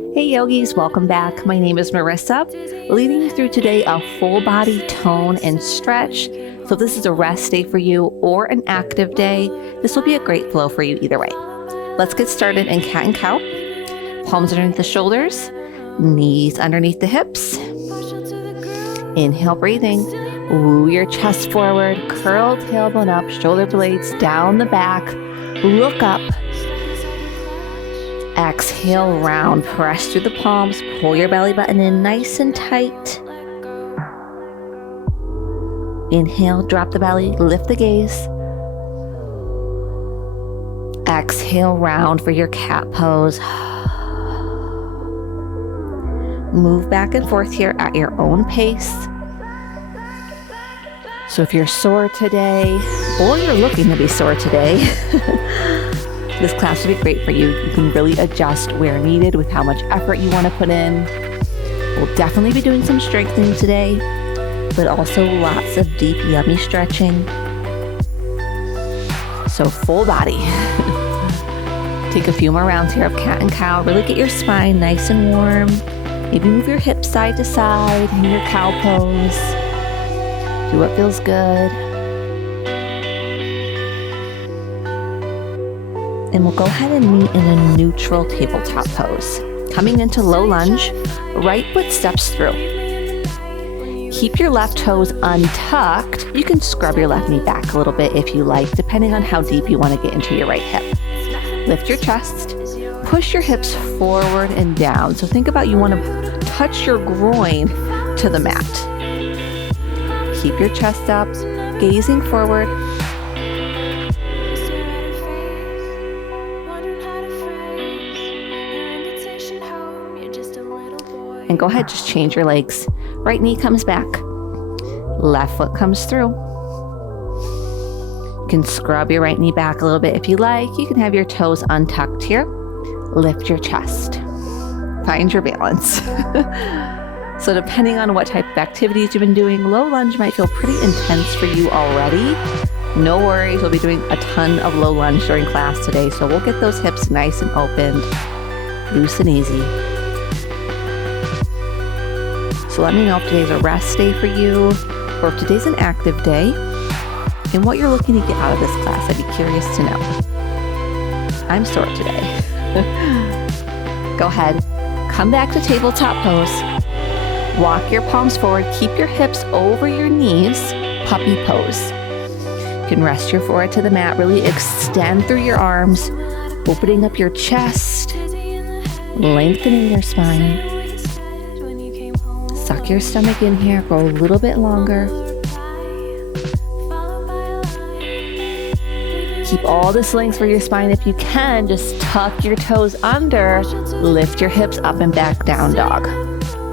Hey yogis, welcome back. My name is Marissa, leading you through today a full body tone and stretch. So this is a rest day for you or an active day. This will be a great flow for you either way. Let's get started in cat and cow. Palms underneath the shoulders, knees underneath the hips. Inhale, breathing. Woo your chest forward, curl tailbone up, shoulder blades down the back. Look up. Exhale, round. Press through the palms. Pull your belly button in nice and tight. Inhale, drop the belly, lift the gaze. Exhale, round for your cat pose. Move back and forth here at your own pace. So if you're sore today, or you're looking to be sore today, this class will be great for you. You can really adjust where needed with how much effort you want to put in. We'll definitely be doing some strengthening today, but also lots of deep, yummy stretching. So full body. Take a few more rounds here of cat and cow. Really get your spine nice and warm. Maybe move your hips side to side in your cow pose. Do what feels good. And we'll go ahead and meet in a neutral tabletop pose. Coming into low lunge, right foot steps through. Keep your left toes untucked. You can scrub your left knee back a little bit if you like, depending on how deep you want to get into your right hip. Lift your chest. Push your hips forward and down. So think about you want to touch your groin to the mat. Keep your chest up, gazing forward. And go ahead, just change your legs. Right knee comes back. Left foot comes through. You can scrub your right knee back a little bit if you like. You can have your toes untucked here. Lift your chest. Find your balance. So depending on what type of activities you've been doing, low lunge might feel pretty intense for you already. No worries, we'll be doing a ton of low lunge during class today, so we'll get those hips nice and opened, loose and easy. So let me know if today's a rest day for you, or if today's an active day, and what you're looking to get out of this class. I'd be curious to know. I'm sore today. Go ahead, come back to tabletop pose. Walk your palms forward, keep your hips over your knees, puppy pose. You can rest your forehead to the mat, really extend through your arms, opening up your chest, lengthening your spine. Suck your stomach in here, go a little bit longer. Keep all this length for your spine if you can. Just tuck your toes under, lift your hips up and back, down dog.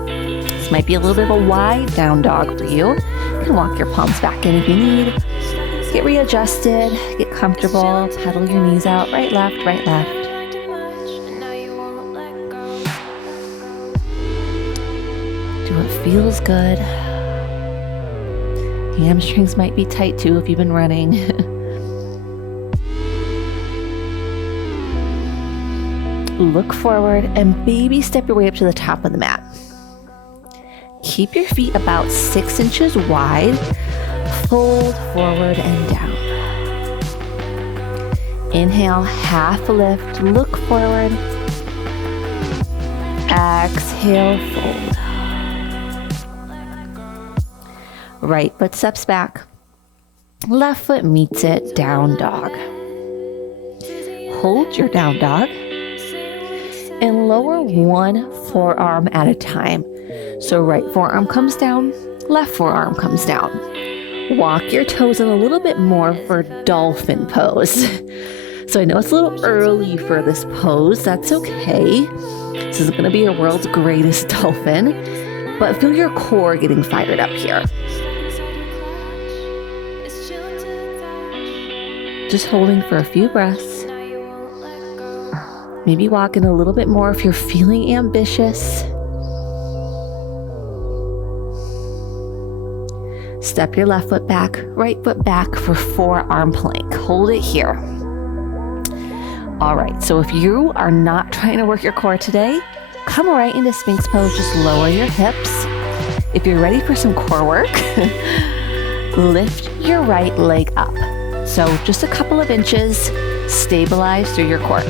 This might be a little bit of a wide down dog for you. You can walk your palms back in if you need. Get readjusted, get comfortable, pedal your knees out, right, left, right, left. Do what feels good. Hamstrings might be tight too if you've been running. Look forward and baby step your way up to the top of the mat. Keep your feet about 6 inches wide. Fold forward and down. Inhale, half lift, look forward. Exhale, fold. Right foot steps back. Left foot meets it, down dog. Hold your down dog. And lower one forearm at a time. So right forearm comes down, left forearm comes down. Walk your toes in a little bit more for dolphin pose. So I know it's a little early for this pose. That's okay. This is going to be your world's greatest dolphin. But feel your core getting fired up here. Just holding for a few breaths. Maybe walk in a little bit more if you're feeling ambitious. Step your left foot back, right foot back for forearm plank. Hold it here. All right, so if you are not trying to work your core today, come right into Sphinx pose. Just lower your hips. If you're ready for some core work, lift your right leg up. So just a couple of inches, stabilize through your core.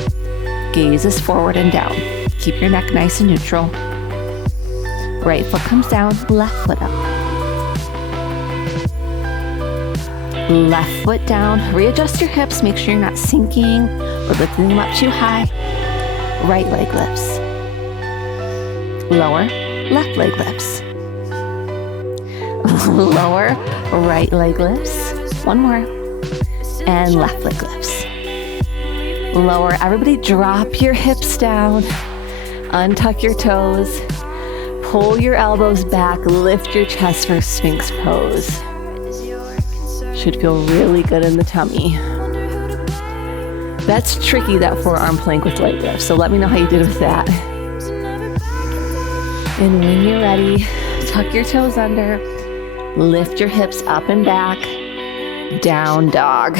Gaze is forward and down. Keep your neck nice and neutral. Right foot comes down, left foot up. Left foot down. Readjust your hips. Make sure you're not sinking or lifting them up too high. Right leg lifts. Lower, left leg lifts. Lower, right leg lifts. One more. And left leg lifts. Lower. Everybody drop your hips down. Untuck your toes. Pull your elbows back. Lift your chest for Sphinx pose. Should feel really good in the tummy. That's tricky, that forearm plank with leg lift. So let me know how you did with that. And when you're ready, tuck your toes under. Lift your hips up and back. Down dog.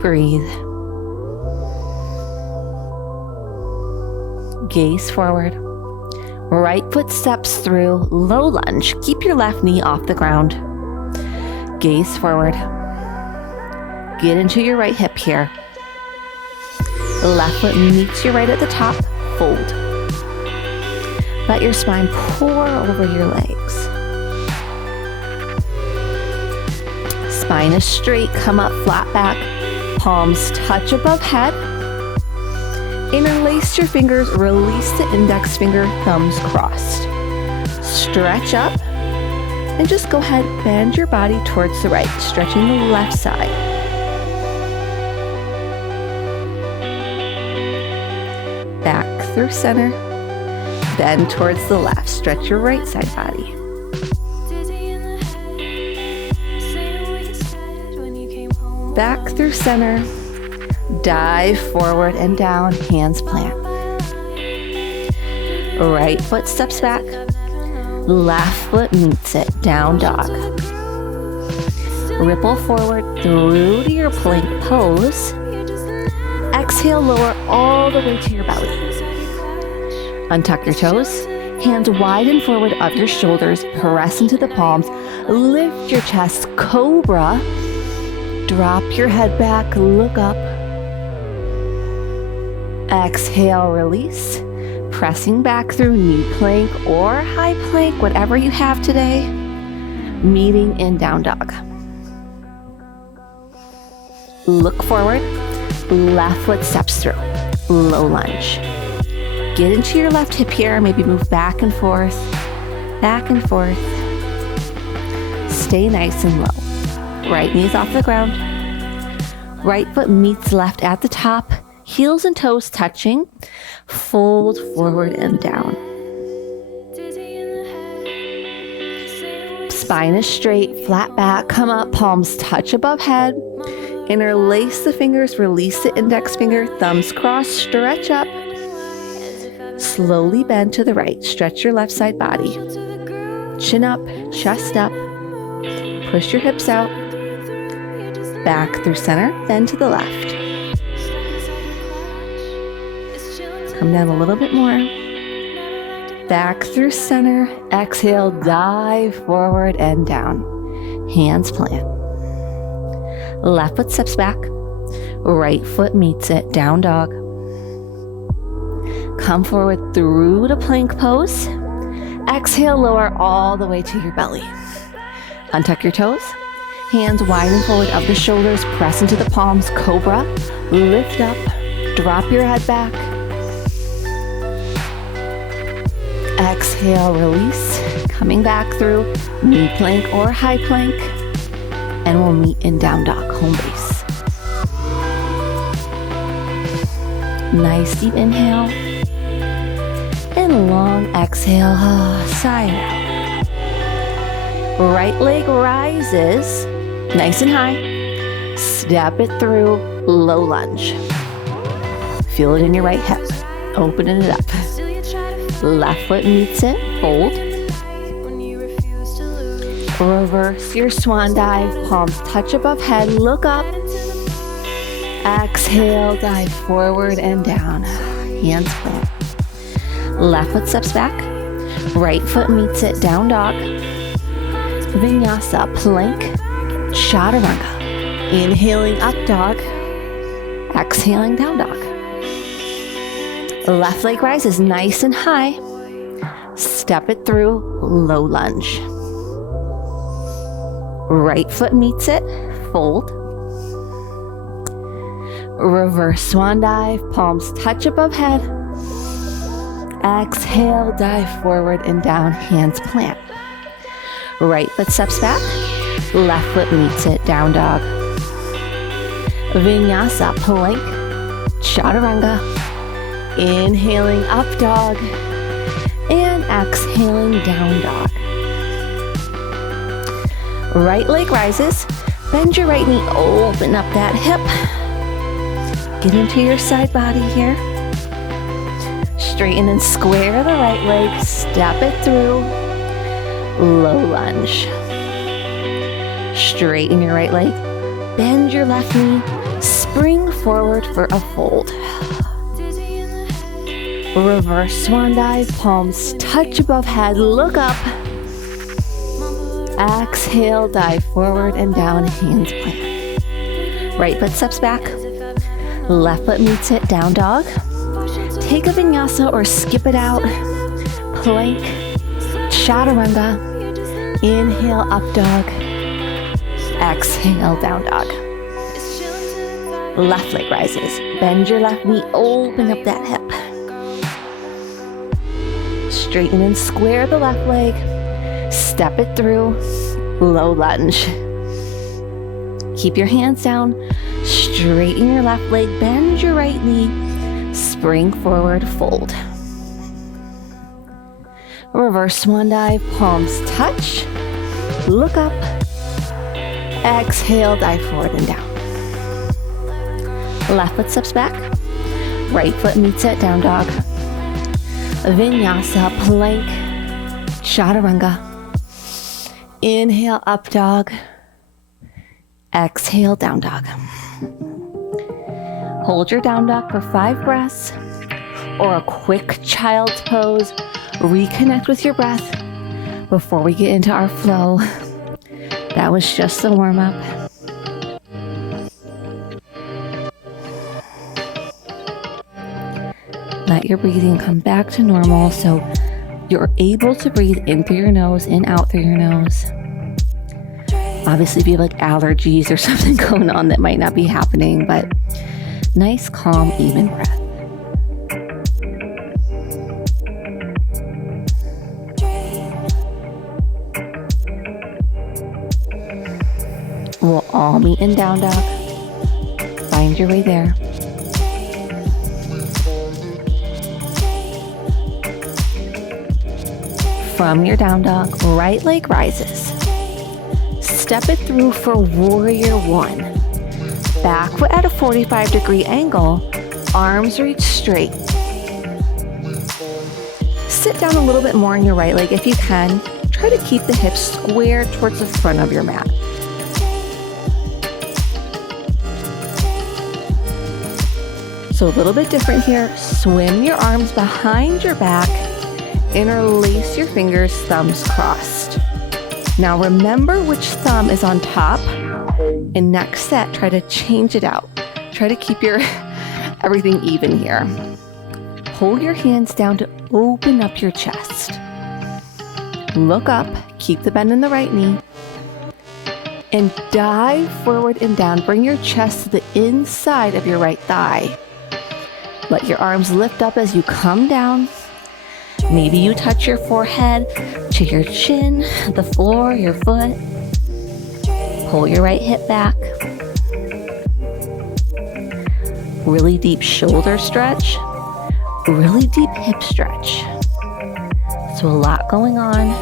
Breathe. Gaze forward. Right foot steps through, low lunge. Keep your left knee off the ground. Gaze forward. Get into your right hip here. Left foot meets your right at the top. Fold. Let your spine pour over your legs. Spine is straight. Come up flat back. Palms touch above head. Interlace your fingers, release the index finger, thumbs crossed. Stretch up and just go ahead, bend your body towards the right, stretching the left side. Back through center, bend towards the left, stretch your right side body. Back through center. Dive forward and down, hands plant. Right foot steps back. Left foot meets it, down dog. Ripple forward through to your plank pose. Exhale, lower all the way to your belly. Untuck your toes. Hands widen forward of your shoulders. Press into the palms. Lift your chest, cobra. Drop your head back, look up. Exhale, release. Pressing back through knee plank or high plank, whatever you have today. Meeting in down dog. Look forward. Left foot steps through. Low lunge. Get into your left hip here. Maybe move back and forth. Back and forth. Stay nice and low. Right knee's off the ground. Right foot meets left at the top. Heels and toes touching. Fold forward and down. Spine is straight, flat back, come up, palms touch above head. Interlace the fingers, release the index finger, thumbs crossed, stretch up. Slowly bend to the right, stretch your left side body. Chin up, chest up. Push your hips out. Back through center, bend to the left. Come down a little bit more. Back through center. Exhale, dive forward and down. Hands plant. Left foot steps back. Right foot meets it, down dog. Come forward through to plank pose. Exhale, lower all the way to your belly. Untuck your toes. Hands widen forward of the shoulders. Press into the palms, cobra. Lift up. Drop your head back. Exhale, release. Coming back through knee plank or high plank. And we'll meet in down dog, home base. Nice deep inhale. And long exhale, sigh out. Right leg rises, nice and high. Step it through, low lunge. Feel it in your right hip. Opening it up. Left foot meets it, fold. Reverse your swan dive, palms touch above head, look up. Exhale, dive forward and down. Hands plant. Left foot steps back. Right foot meets it, down dog. Vinyasa, plank, chaturanga. Inhaling up dog. Exhaling down dog. Left leg rises nice and high. Step it through, low lunge. Right foot meets it, fold. Reverse swan dive, palms touch above head. Exhale, dive forward and down, hands plant. Right foot steps back, left foot meets it, down dog. Vinyasa, plank, chaturanga. Inhaling up dog and exhaling down dog. Right leg rises, bend your right knee, open up that hip. Get into your side body here. Straighten and square the right leg, step it through, low lunge. Straighten your right leg, bend your left knee, spring forward for a fold. Reverse swan dive, palms touch above head, look up. Exhale, dive forward and down, hands plant. Right foot steps back, left foot meets it, down dog. Take a vinyasa or skip it out. Plank, chaturanga. Inhale, up dog. Exhale, down dog. Left leg rises. Bend your left knee, open up that hip. Straighten and square the left leg. Step it through, low lunge. Keep your hands down. Straighten your left leg, bend your right knee. Spring forward, fold. Reverse swan dive, palms touch. Look up. Exhale, dive forward and down. Left foot steps back. Right foot meets it, down dog. Vinyasa, plank, chaturanga. Inhale, up dog. Exhale, down dog. Hold your down dog for 5 breaths or a quick child's pose. Reconnect with your breath before we get into our flow. That was just the warm up. Let your breathing come back to normal so you're able to breathe in through your nose and out through your nose. Obviously, if you have like allergies or something going on, that might not be happening, but nice, calm, even breath. We'll all meet in down dog. Find your way there. From your down dog, right leg rises. Step it through for warrior 1. Back foot at a 45-degree angle, arms reach straight. Sit down a little bit more on your right leg if you can. Try to keep the hips squared towards the front of your mat. So a little bit different here. Swim your arms behind your back. Interlace your fingers, thumbs crossed. Now remember which thumb is on top, and next set, try to change it out. Try to keep your everything even here. Hold your hands down to open up your chest. Look up, keep the bend in the right knee, and dive forward and down. Bring your chest to the inside of your right thigh. Let your arms lift up as you come down. Maybe you touch your forehead to your chin, the floor, your foot. Pull your right hip back. Really deep shoulder stretch. Really deep hip stretch. So a lot going on.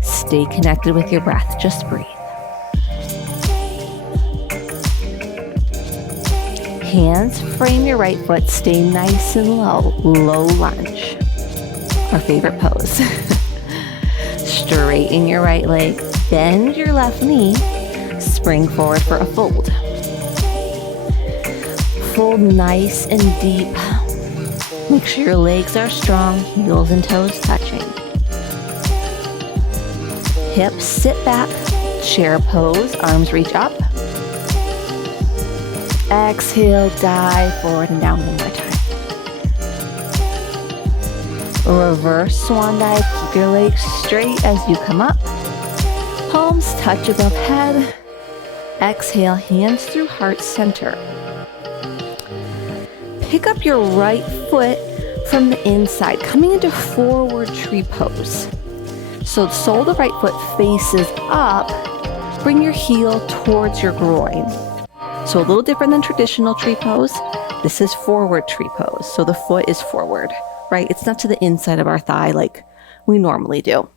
Stay connected with your breath. Just breathe. Hands frame your right foot, stay nice and low, low lunge. Our favorite pose. Straighten your right leg, bend your left knee, spring forward for a fold. Fold nice and deep. Make sure your legs are strong, heels and toes touching. Hips sit back, chair pose, arms reach up. Exhale, dive forward and down one more time. Reverse swan dive, keep your legs straight as you come up. Palms touch above head. Exhale, hands through heart center. Pick up your right foot from the inside, coming into forward tree pose. So the sole of the right foot faces up. Bring your heel towards your groin. So a little different than traditional tree pose. This is forward tree pose. So the foot is forward, right? It's not to the inside of our thigh like we normally do.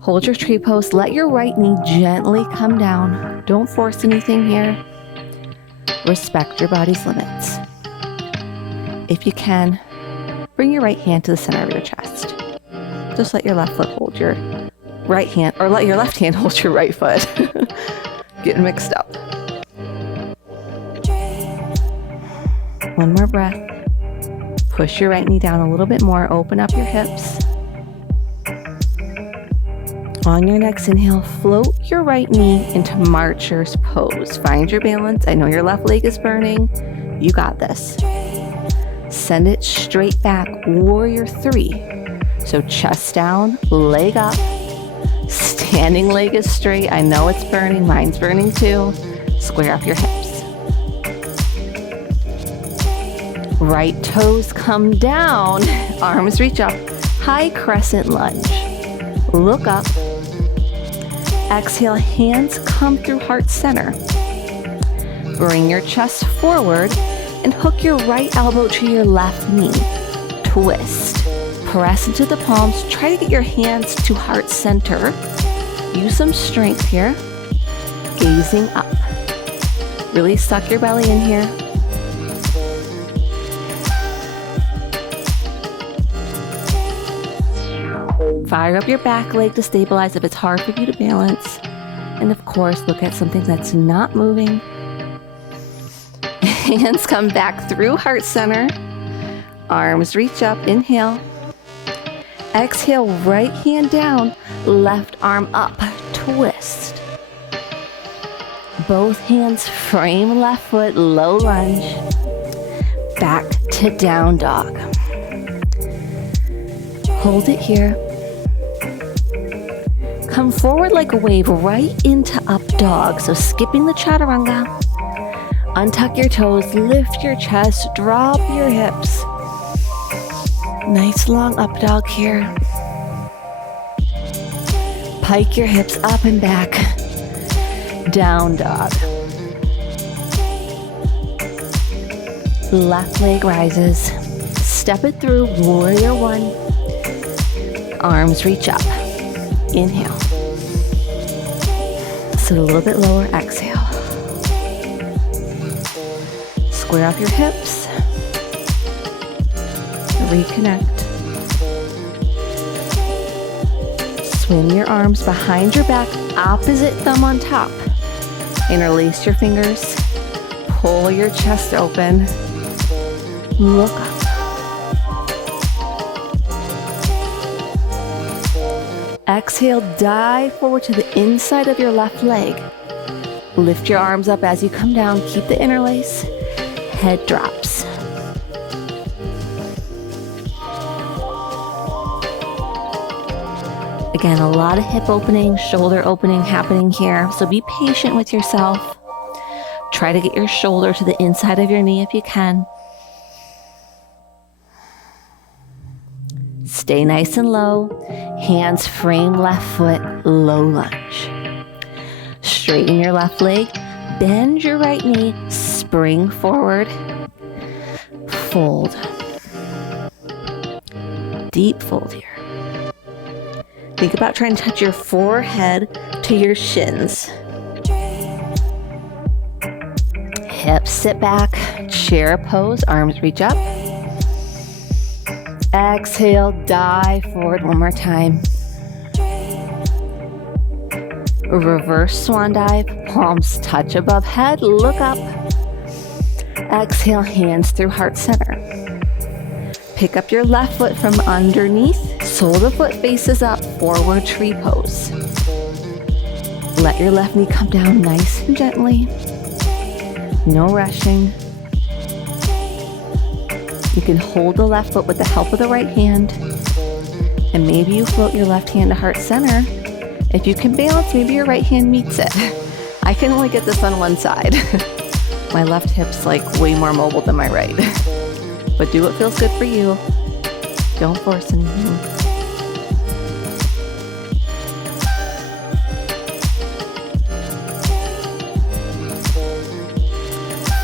Hold your tree pose. Let your right knee gently come down. Don't force anything here. Respect your body's limits. If you can, bring your right hand to the center of your chest. Just let your left foot hold your right hand, or let your left hand hold your right foot. Getting mixed up. One more breath. Push your right knee down a little bit more. Open up your hips. On your next inhale, float your right knee into marcher's pose. Find your balance. I know your left leg is burning. You got this. Send it straight back, warrior three. So chest down, leg up. Standing leg is straight. I know it's burning. Mine's burning too. Square up your hips. Right toes come down. Arms reach up. High crescent lunge. Look up. Exhale, hands come through heart center. Bring your chest forward and hook your right elbow to your left knee. Twist. Press into the palms. Try to get your hands to heart center. Use some strength here. Gazing up. Really suck your belly in here. Fire up your back leg to stabilize if it's hard for you to balance. And of course, look at something that's not moving. Hands come back through heart center. Arms reach up, inhale. Exhale, right hand down, left arm up, twist. Both hands frame left foot, low lunge. Back to down dog. Hold it here. Come forward like a wave right into up dog. So skipping the chaturanga. Untuck your toes, lift your chest, drop your hips. Nice long up dog here. Pike your hips up and back. Down dog. Left leg rises. Step it through, warrior one. Arms reach up. Inhale. Sit a little bit lower, exhale. Square up your hips. Reconnect. Swing your arms behind your back, opposite thumb on top. Interlace your fingers. Pull your chest open. Look up. Exhale, dive forward to the inside of your left leg. Lift your arms up as you come down. Keep the interlace. Head drops. Again, a lot of hip opening, shoulder opening happening here. So be patient with yourself. Try to get your shoulder to the inside of your knee if you can. Stay nice and low. Hands frame left foot, low lunge. Straighten your left leg. Bend your right knee. Spring forward. Fold. Deep fold here. Think about trying to touch your forehead to your shins. Hips sit back. Chair pose. Arms reach up. Exhale, dive forward one more time. Reverse swan dive. Palms touch above head. Look up. Exhale, hands through heart center. Pick up your left foot from underneath. Sole of the foot faces up, forward tree pose. Let your left knee come down nice and gently. No rushing. You can hold the left foot with the help of the right hand. And maybe you float your left hand to heart center. If you can balance, maybe your right hand meets it. I can only get this on one side. My left hip's like way more mobile than my right. But do what feels good for you. Don't force anything.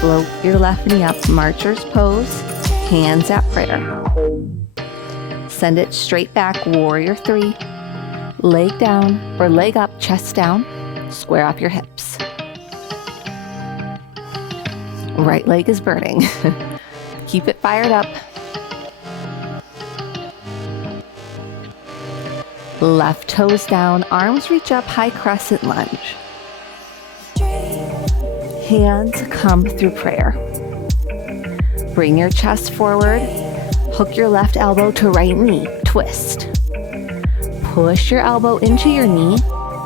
Float your left knee up, marcher's pose, hands at prayer. Send it straight back, warrior three. Leg down or leg up, chest down, square off your hips. Right leg is burning. Keep it fired up. Left toes down, arms reach up, high crescent lunge. Hands come through prayer. Bring your chest forward. Hook your left elbow to right knee. Twist. Push your elbow into your knee.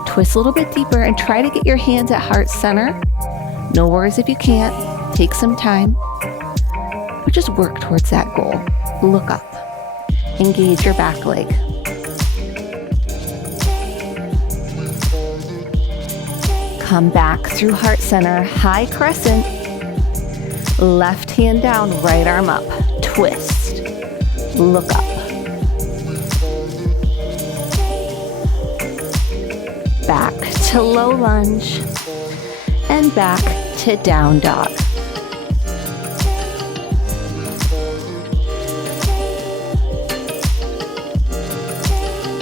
Twist a little bit deeper and try to get your hands at heart center. No worries if you can't. Take some time. But just work towards that goal. Look up. Engage your back leg. Come back through heart center, high crescent. Left hand down, right arm up. Twist. Look up. Back to low lunge. And back to down dog.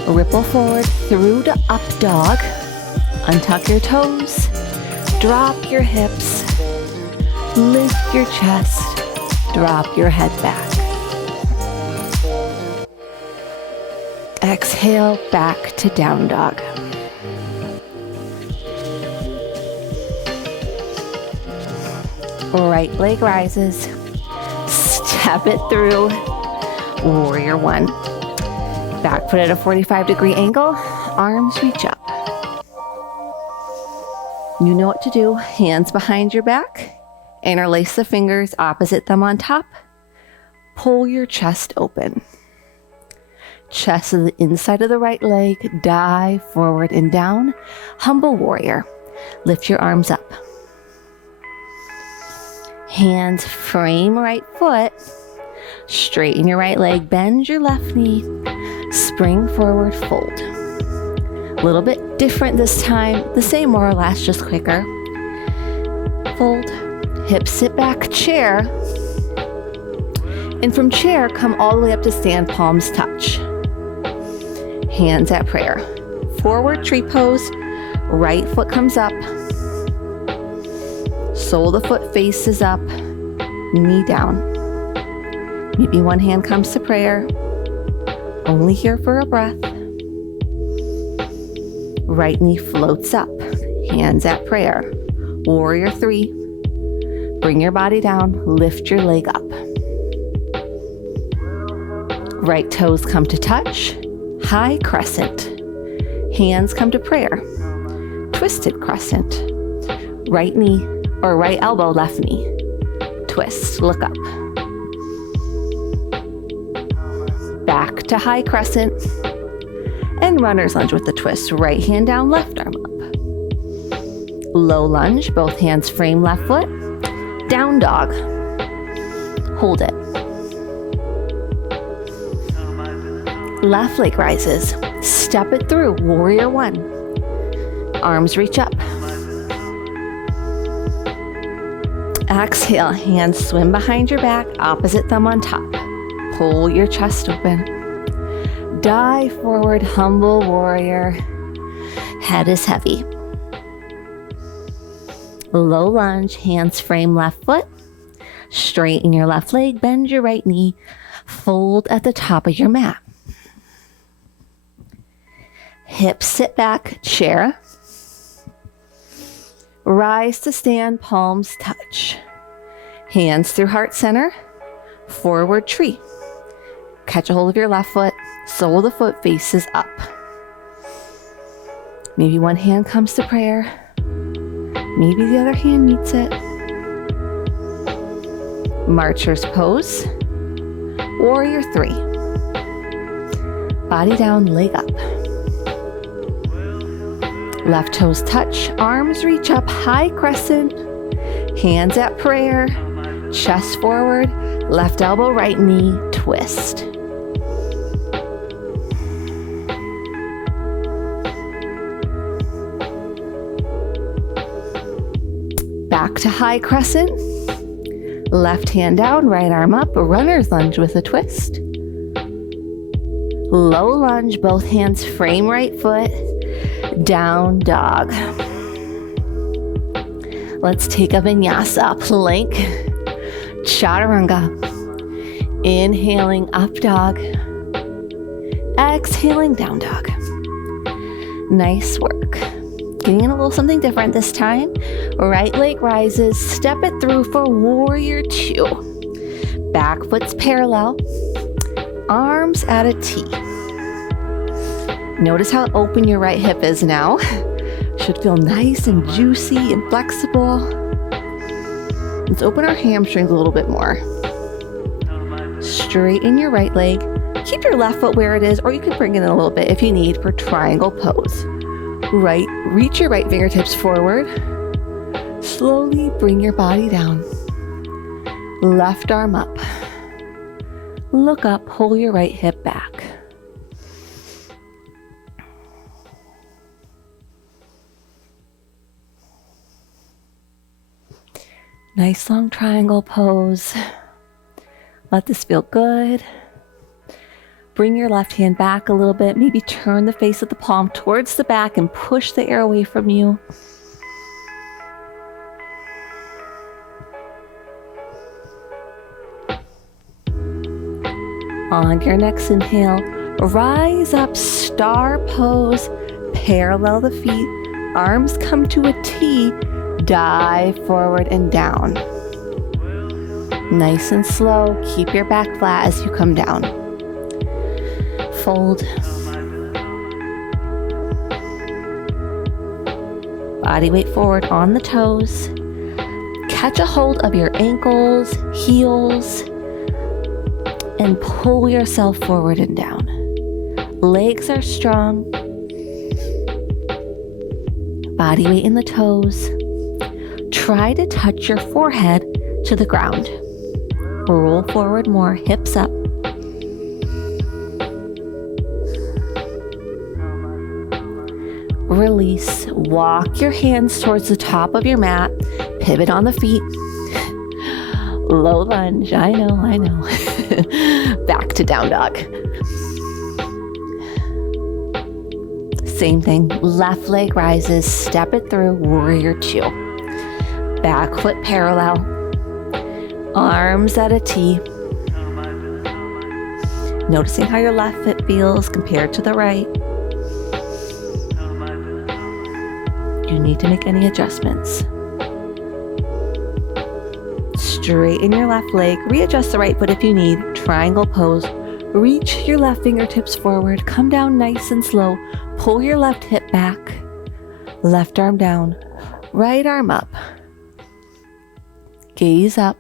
Ripple forward through to up dog. Untuck your toes. Drop your hips. Lift your chest. Drop your head back. Exhale, back to down dog. Right leg rises. Step it through. Warrior one. Back foot at a 45-degree angle. Arms reach up. You know what to do. Hands behind your back. Interlace the fingers, opposite thumb on top. Pull your chest open. Chest to the inside of the right leg. Dive forward and down. Humble warrior. Lift your arms up. Hands frame right foot. Straighten your right leg. Bend your left knee. Spring forward, fold. A little bit different this time. The same more or less, just quicker. Fold. Hips sit back, chair. And from chair, come all the way up to stand, palms touch. Hands at prayer. Forward tree pose. Right foot comes up. Sole of the foot faces up. Knee down. Maybe one hand comes to prayer. Only here for a breath. Right knee floats up. Hands at prayer. Warrior three. Bring your body down. Lift your leg up. Right toes come to touch. High crescent. Hands come to prayer. Twisted crescent. Right knee or right elbow, left knee. Twist. Look up. Back to high crescent. And runner's lunge with the twist. Right hand down, left arm up. Low lunge, both hands frame left foot. Down dog. Hold it. Left leg rises. Step it through. Warrior one. Arms reach up. Exhale, hands swim behind your back, opposite thumb on top. Pull your chest open. Dive forward, humble warrior. Head is heavy. Low lunge, hands frame left foot. Straighten your left leg, bend your right knee. Fold at the top of your mat. Hips sit back, chair. Rise to stand, palms touch. Hands through heart center, forward tree. Catch a hold of your left foot, sole of the foot faces up. Maybe one hand comes to prayer, maybe the other hand meets it. Marcher's pose, warrior three. Body down, leg up. Left toes touch, arms reach up, high crescent, hands at prayer, chest forward, left elbow, right knee, twist. Back to high crescent, left hand down, right arm up, runner's lunge with a twist. Low lunge, both hands frame right foot, down dog. Let's take a vinyasa, plank, chaturanga. Inhaling up dog, exhaling down dog. Nice work. Getting in a little something different this time. Right leg rises, step it through for warrior two. Back foot's parallel, arms at a T. Notice how open your right hip is now. Should feel nice and juicy and flexible. Let's open our hamstrings a little bit more. Straighten your right leg. Keep your left foot where it is, or you can bring it in a little bit if you need for triangle pose. Right, reach your right fingertips forward. Slowly bring your body down. Left arm up. Look up, pull your right hip back. Nice long triangle pose. Let this feel good. Bring your left hand back a little bit. Maybe turn the face of the palm towards the back and push the air away from you. On your next inhale, rise up, star pose, parallel the feet, arms come to a T, dive forward and down. Nice and slow, keep your back flat as you come down. Fold. Body weight forward on the toes. Catch a hold of your ankles, heels, and pull yourself forward and down. Legs are strong. Body weight in the toes. Try to touch your forehead to the ground. Roll forward more, hips up. Release. Walk your hands towards the top of your mat. Pivot on the feet. Low lunge. I know. Back to down dog. Same thing. Left leg rises. Step it through. Warrior two. Back foot parallel. Arms at a T. Noticing how your left foot feels compared to the right. Do you need to make any adjustments? Straighten your left leg. Readjust the right foot if you need. Triangle pose. Reach your left fingertips forward. Come down nice and slow. Pull your left hip back. Left arm down. Right arm up. Gaze up.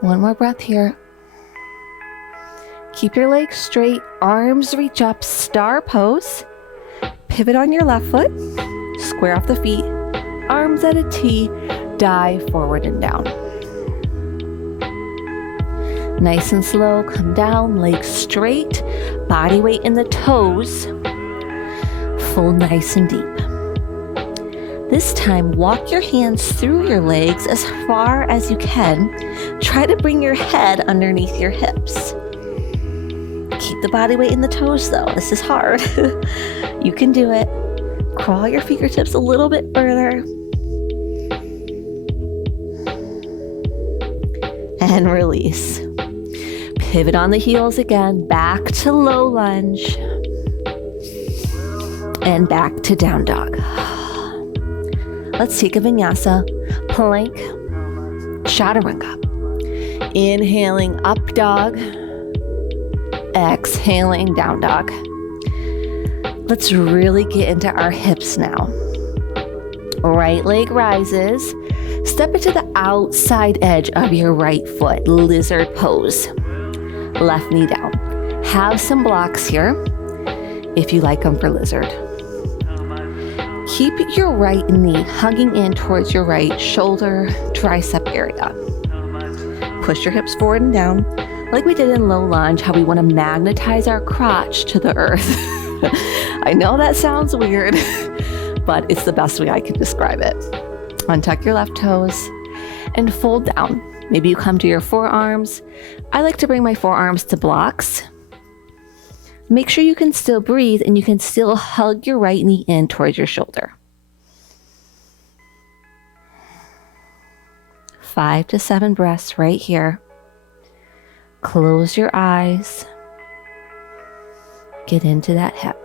One more breath here. Keep your legs straight, arms reach up, star pose. Pivot on your left foot, square off the feet, arms at a T, dive forward and down. Nice and slow, come down, legs straight, body weight in the toes. Fold nice and deep. This time, walk your hands through your legs as far as you can. Try to bring your head underneath your hips. Keep the body weight in the toes though. This is hard. You can do it. Crawl your fingertips a little bit further. and release. Pivot on the heels again, back to low lunge, and back to down dog. Let's take a vinyasa, plank, chaturanga. Inhaling up dog, exhaling down dog. Let's really get into our hips now. Right leg rises. Step into the outside edge of your right foot, lizard pose. Left knee down. Have some blocks here if you like them for lizard. Keep your right knee hugging in towards your right shoulder, tricep area. Push your hips forward and down, like we did in low lunge, how we want to magnetize our crotch to the earth. I know that sounds weird, but it's the best way I can describe it. Untuck your left toes and fold down. Maybe you come to your forearms. I like to bring my forearms to blocks. Make sure you can still breathe and you can still hug your right knee in towards your shoulder. 5 to 7 breaths right here. Close your eyes. Get into that hip.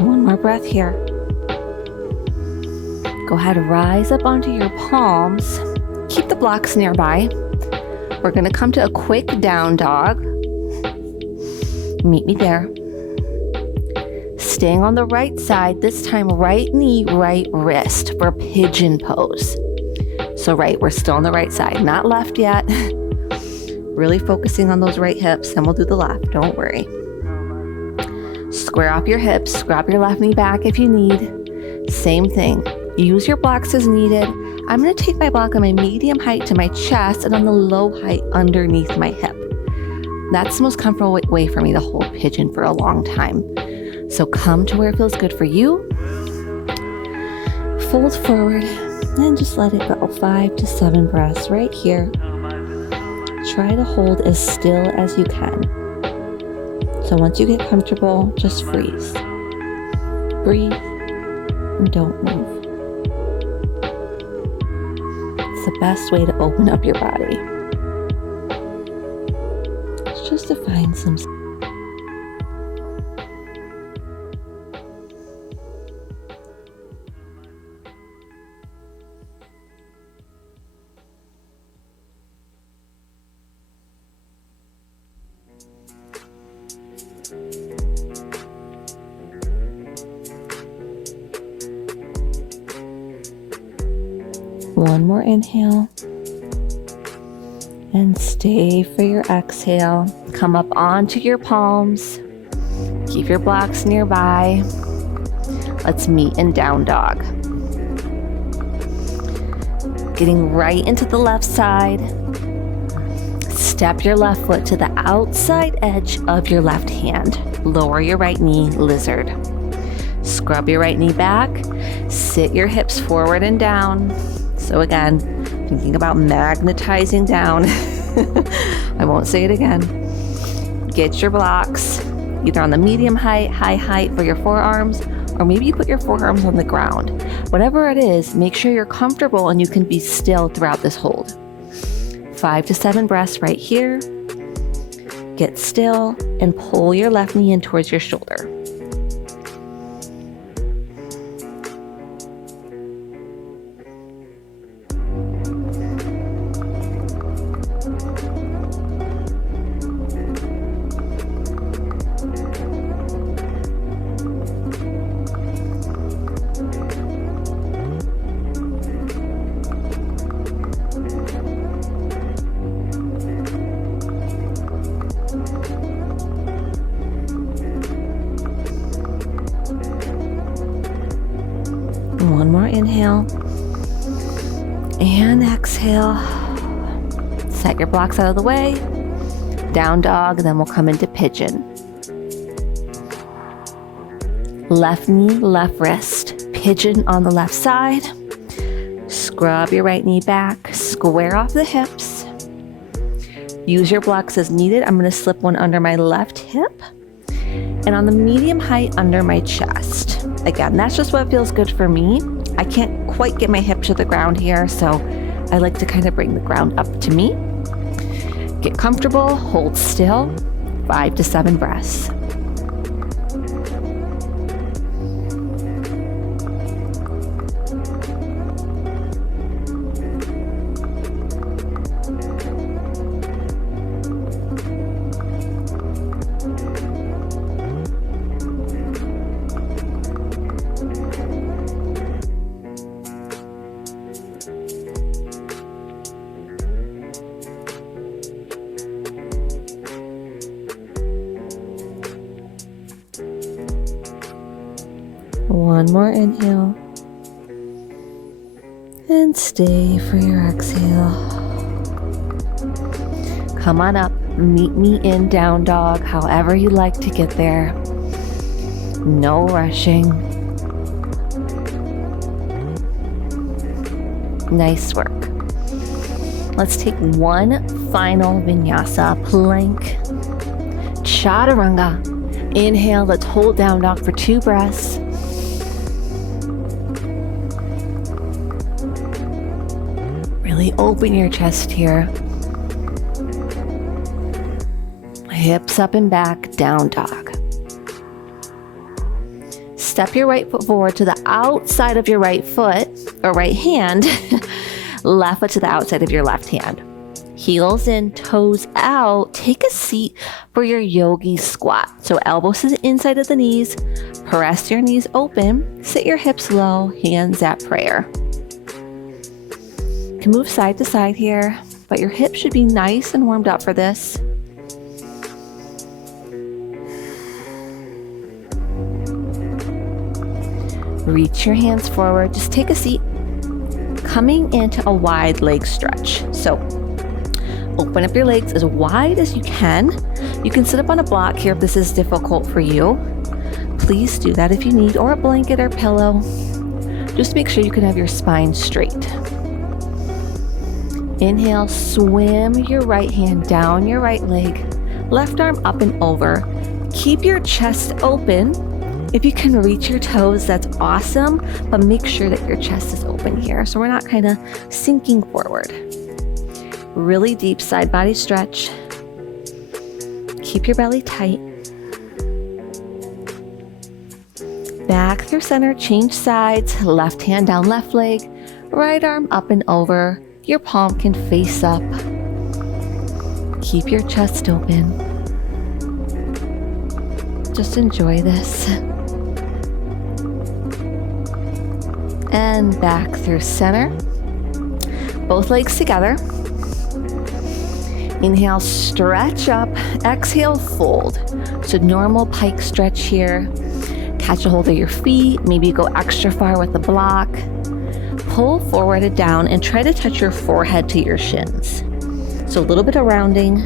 One more breath here. Go ahead, rise up onto your palms. Keep the blocks nearby. We're going to come to a quick down dog. Meet me there. Staying on the right side, this time right knee, right wrist for pigeon pose. So right, we're still on the right side, not left yet. Really focusing on those right hips, and we'll do the left, don't worry. Square off your hips, grab your left knee back if you need. Same thing, use your blocks as needed. I'm going to take my block on my medium height to my chest and on the low height underneath my hip. That's the most comfortable way for me to hold pigeon for a long time. So come to where it feels good for you. Fold forward and just let it go. 5 to 7 breaths right here. Try to hold as still as you can. So once you get comfortable, just freeze. Breathe and don't move. It's the best way to open up your body. It's just to find some. One more inhale and stay for your exhale. Come up onto your palms. Keep your blocks nearby. Let's meet in down dog. Getting right into the left side. Step your left foot to the outside edge of your left hand. Lower your right knee, lizard. Scrub your right knee back. Sit your hips forward and down. So again, thinking about magnetizing down. I won't say it again. Get your blocks either on the medium height, high height for your forearms, or maybe you put your forearms on the ground. Whatever it is, make sure you're comfortable and you can be still throughout this hold. 5 to 7 breaths right here. Get still and pull your left knee in towards your shoulder. One more inhale and exhale. Set your blocks out of the way. Down dog, then we'll come into pigeon. Left knee, left wrist. Pigeon on the left side. Scrub your right knee back. Square off the hips. Use your blocks as needed. I'm going to slip one under my left hip and on the medium height under my chest. Again, that's just what feels good for me. I can't quite get my hip to the ground here, so I like to kind of bring the ground up to me. Get comfortable, hold still, 5 to 7 breaths. One more inhale. And stay for your exhale. Come on up. Meet me in down dog, however you like to get there. No rushing. Nice work. Let's take one final vinyasa, plank, chaturanga. Inhale, let's hold down dog for 2 breaths. Really open your chest here. Hips up and back, down dog. Step your right foot forward to the outside of your right foot or right hand. Left foot to the outside of your left hand. Heels in, toes out. Take a seat for your yogi squat. So elbows to the inside of the knees. Press your knees open. Sit your hips low, hands at prayer. You can move side to side here, but your hips should be nice and warmed up for this. Reach your hands forward. Just take a seat. Coming into a wide leg stretch. So open up your legs as wide as you can. You can sit up on a block here if this is difficult for you. Please do that if you need, or a blanket or pillow. Just make sure you can have your spine straight. Inhale, swim your right hand down your right leg, left arm up and over. Keep your chest open. If you can reach your toes, that's awesome, but make sure that your chest is open here so we're not kind of sinking forward. Really deep side body stretch. Keep your belly tight. Back through center, change sides, left hand down left leg, right arm up and over. Your palm can face up. Keep your chest open. Just enjoy this. And back through center. Both legs together. Inhale, stretch up. Exhale, fold. So normal pike stretch here. Catch a hold of your feet. Maybe go extra far with the block. Pull forward and down and try to touch your forehead to your shins. So a little bit of rounding.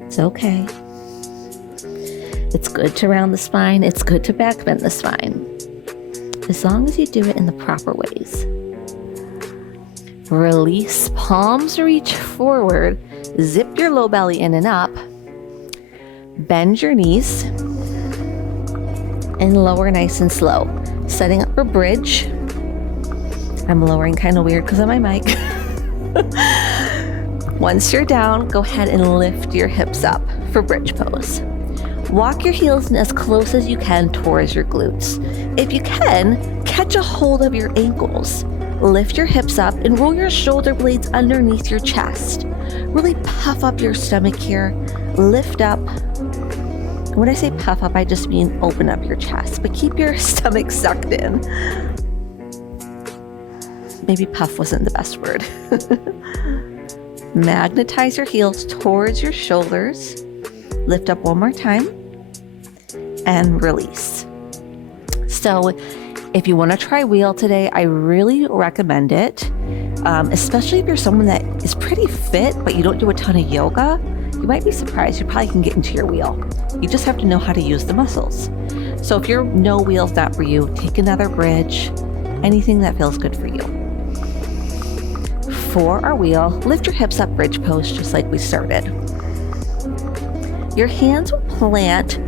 It's okay. It's good to round the spine. It's good to back bend the spine. As long as you do it in the proper ways. Release, palms reach forward. Zip your low belly in and up. Bend your knees. And lower nice and slow. Setting up for bridge. I'm lowering kind of weird because of my mic. Once you're down, go ahead and lift your hips up for bridge pose. Walk your heels in as close as you can towards your glutes. If you can, catch a hold of your ankles. Lift your hips up and roll your shoulder blades underneath your chest. Really puff up your stomach here. Lift up. When I say puff up, I just mean open up your chest, but keep your stomach sucked in. Maybe puff wasn't the best word. Magnetize your heels towards your shoulders. Lift up one more time and release. So if you want to try wheel today, I really recommend it. especially if you're someone that is pretty fit, but you don't do a ton of yoga, you might be surprised. You probably can get into your wheel. You just have to know how to use the muscles. So if your no wheel's not for you, take another bridge, anything that feels good for you. For our wheel, lift your hips up, bridge pose, just like we started. Your hands will plant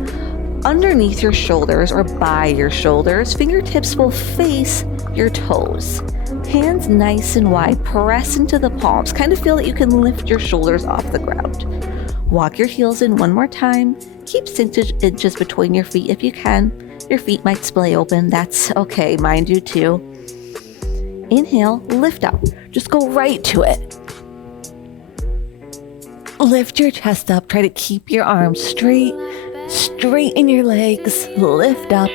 underneath your shoulders or by your shoulders. Fingertips will face your toes. Hands nice and wide, press into the palms. Kind of feel that you can lift your shoulders off the ground. Walk your heels in one more time. Keep 6 inches between your feet if you can. Your feet might splay open. That's okay, mine do too. Inhale, lift up. Just go right to it. Lift your chest up. Try to keep your arms straight. Straighten your legs. Lift up.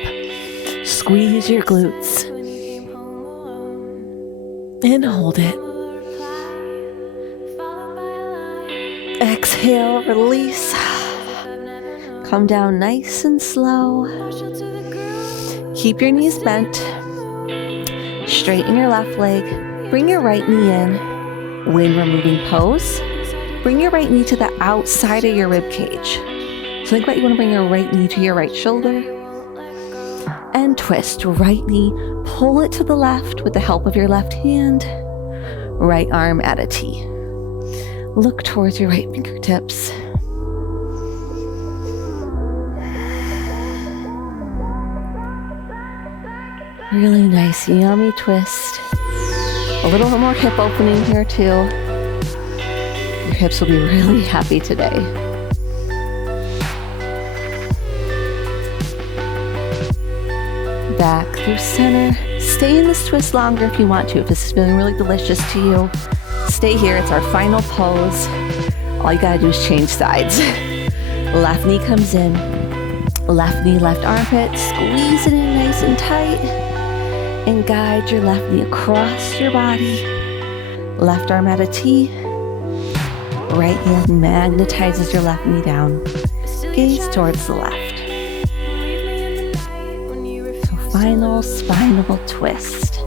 Squeeze your glutes. And hold it. Exhale, release. Come down nice and slow. Keep your knees bent. Straighten your left leg. Bring your right knee in. Wind removing pose. Bring your right knee to the outside of your rib cage. So think about you want to bring your right knee to your right shoulder. And twist. Right knee, pull it to the left with the help of your left hand. Right arm at a T. Look towards your right fingertips. Really nice, yummy twist. A little more hip opening here too. Your hips will be really happy today. Back through center. Stay in this twist longer if you want to. If this is feeling really delicious to you, stay here. It's our final pose. All you gotta do is change sides. Left knee comes in. Left knee, left armpit. Squeeze it in nice and tight. And guide your left knee across your body. Left arm at a T. Right hand magnetizes your left knee down. Gaze towards the left. So final spinal twist.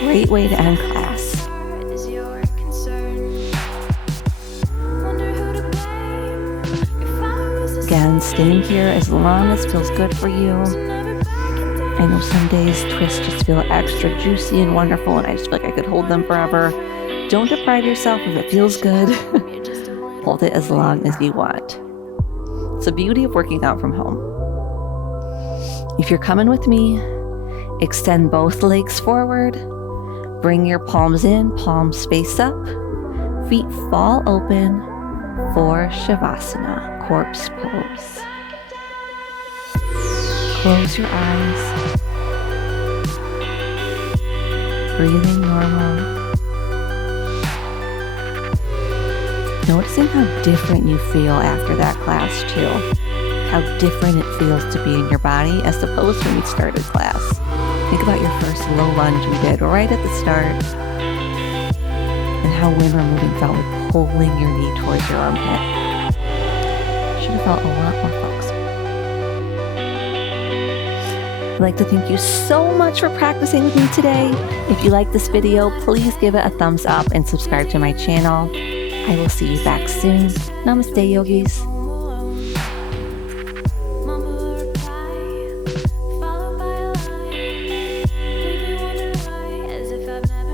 Great way to end class. Again, staying here as long as feels good for you. I know some days twists just feel extra juicy and wonderful, and I just feel like I could hold them forever. Don't deprive yourself if it feels good. Hold it as long as you want. It's the beauty of working out from home. If you're coming with me, extend both legs forward. Bring your palms in, palms face up. Feet fall open for Shavasana. Corpse pose. Close your eyes. Breathing normal. Noticing how different you feel after that class too. How different it feels to be in your body as opposed to when we started class. Think about your first low lunge we did right at the start. And how wind removing felt like pulling your knee towards your armpit. Should have felt a lot more flexible. I'd like to thank you so much for practicing with me today. If you like this video, please give it a thumbs up and subscribe to my channel. I will see you back soon. Namaste, yogis.